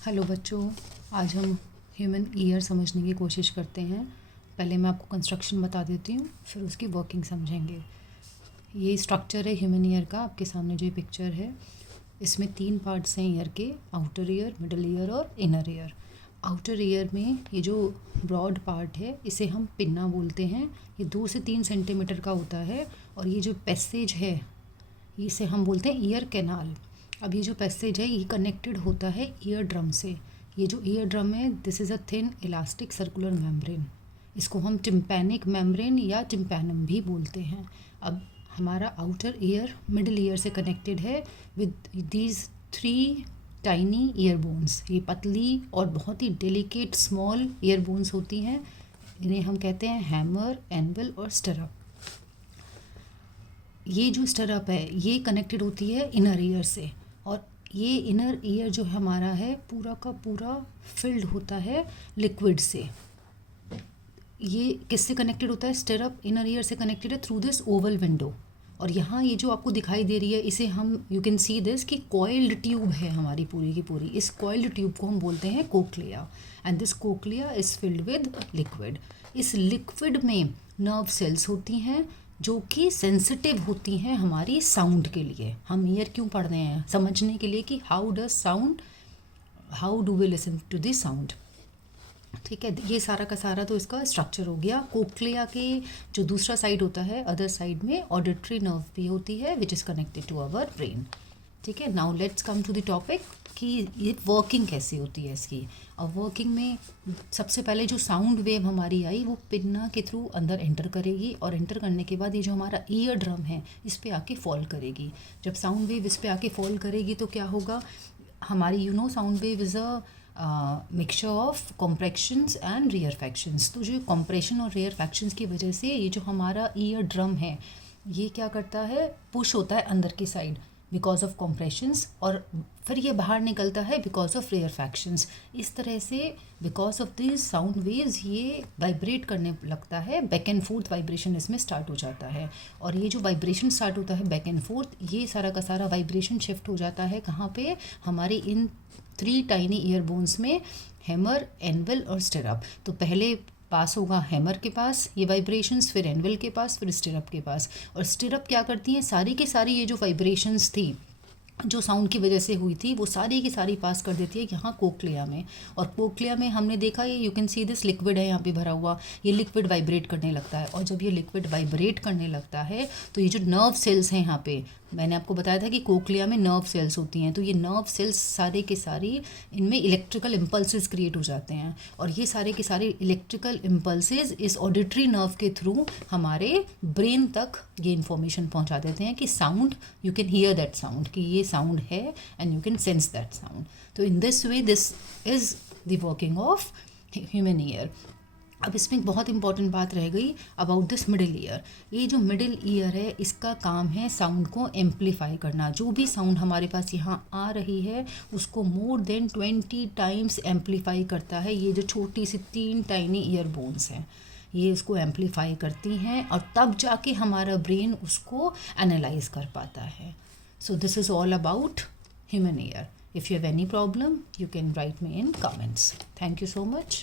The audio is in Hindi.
हेलो बच्चों, आज हम ह्यूमन ईयर समझने की कोशिश करते हैं। पहले मैं आपको कंस्ट्रक्शन बता देती हूँ, फिर उसकी वर्किंग समझेंगे। ये स्ट्रक्चर है ह्यूमन ईयर का। आपके सामने जो पिक्चर है, इसमें 3 पार्ट्स हैं ईयर के: आउटर ईयर, मिडल ईयर और इनर ईयर। आउटर ईयर में ये जो ब्रॉड पार्ट है, इसे हम पिन्ना बोलते हैं। ये 2 से 3 सेंटीमीटर का होता है। और ये जो पैसेज है, इसे हम बोलते हैं ईयर कैनाल। अब ये जो पैसेज है, ये कनेक्टेड होता है ईयर ड्रम से। ये जो ईयर ड्रम है, this is a thin elastic circular membrane. इसको हम टिम्पैनिक मेम्ब्रेन या टिम्पैनम भी बोलते हैं। अब हमारा आउटर ईयर मिडिल ईयर से कनेक्टेड है with these 3 tiny ear bones. ये पतली और बहुत ही डेलिकेट स्मॉल ईयर बोन्स होती हैं। इन्हें हम कहते हैं हैमर, एनविल और स्टरअप। ये जो स्टरअप है, ये कनेक्टेड होती है इनर ईयर से। और ये इनर ईयर जो हमारा है, पूरा का पूरा फिल्ड होता है लिक्विड से। ये किससे कनेक्टेड होता है? स्टरअप इनर ईयर से कनेक्टेड है थ्रू दिस ओवल विंडो। और यहाँ ये जो आपको दिखाई दे रही है, इसे हम यू कैन सी दिस कि कॉइल्ड ट्यूब है हमारी पूरी की पूरी। इस कॉइल्ड ट्यूब को हम बोलते हैं cochlea. And this cochlea is filled with liquid. इस लिक्विड में नर्व सेल्स होती हैं जो कि सेंसिटिव होती हैं हमारी साउंड के लिए। हम ईयर क्यों पढ़ रहे हैं? समझने के लिए कि how do we listen to this sound. ठीक है, ये सारा का सारा तो इसका स्ट्रक्चर हो गया। कोक्लिया के जो दूसरा साइड होता है, अदर साइड में ऑडिटरी नर्व भी होती है which is connected to our brain. ठीक है, now let's come to the topic कि ये वर्किंग कैसे होती है इसकी। और वर्किंग में सबसे पहले जो साउंड वेव हमारी आई, वो पिन्ना के थ्रू अंदर एंटर करेगी। और एंटर करने के बाद ये जो हमारा ईयर ड्रम है, इस पे आके फॉल करेगी। जब साउंड वेव इस पे आके फॉल करेगी तो क्या होगा? हमारी sound wave is a mixture of compressions and rarefactions. तो जो कॉम्प्रेशन और रेयरफैक्शंस की वजह से ये जो हमारा ईयर ड्रम है, ये क्या करता है? पुश होता है अंदर की साइड बिकॉज ऑफ कॉम्प्रेशंस, और फिर ये बाहर निकलता है बिकॉज ऑफ रेयरफैक्शंस। इस तरह से because of this sound waves ये वाइब्रेट करने लगता है। बैक एंड फोर्थ वाइब्रेशन इसमें स्टार्ट हो जाता है। और ये जो वाइब्रेशन स्टार्ट होता है बैक एंड फोर्थ, ये सारा का सारा वाइब्रेशन शिफ्ट हो जाता है कहाँ पे? हमारे इन 3 टाइनी ईयर बोन्स में, हैमर, एनविल और स्टिरअप। तो पहले पास होगा हैमर के पास ये वाइब्रेशंस, फिर एनविल के पास, फिर स्टिरअप के पास। और स्टिरअप क्या करती हैं? सारी की सारी ये जो वाइब्रेशंस थी, जो साउंड की वजह से हुई थी, वो सारी की सारी पास कर देती है यहाँ कोक्लिया में। और कोक्लिया में हमने देखा, ये you can see this liquid है यहाँ पे भरा हुआ। ये लिक्विड वाइब्रेट करने लगता है। और जब ये लिक्विड वाइब्रेट करने लगता है तो ये जो नर्व सेल्स हैं यहाँ पे, मैंने आपको बताया था कि कोक्लिया में नर्व सेल्स होती हैं। तो ये नर्व सेल्स सारे के सारी, इनमें इलेक्ट्रिकल इम्पल्सेस क्रिएट हो जाते हैं। और ये सारे के सारे इलेक्ट्रिकल इम्पल्सेस इस ऑडिटरी नर्व के थ्रू हमारे ब्रेन तक ये इन्फॉर्मेशन पहुंचा देते हैं कि sound, you can hear that sound, कि ये साउंड है, and you can sense that sound. तो in this way this is the working of human ear. अब इसमें एक बहुत इंपॉर्टेंट बात रह गई अबाउट दिस मिडिल ईयर। ये जो मिडिल ईयर है, इसका काम है साउंड को एम्पलीफाई करना। जो भी साउंड हमारे पास यहाँ आ रही है, उसको मोर देन 20 टाइम्स एम्पलीफाई करता है। ये जो छोटी सी 3 टाइनी ईयर बोन्स हैं, ये उसको एम्पलीफाई करती हैं, और तब जाके हमारा ब्रेन उसको एनालाइज कर पाता है। So this is all about human ear. If you have any problem, you can write me in comments. Thank you so much.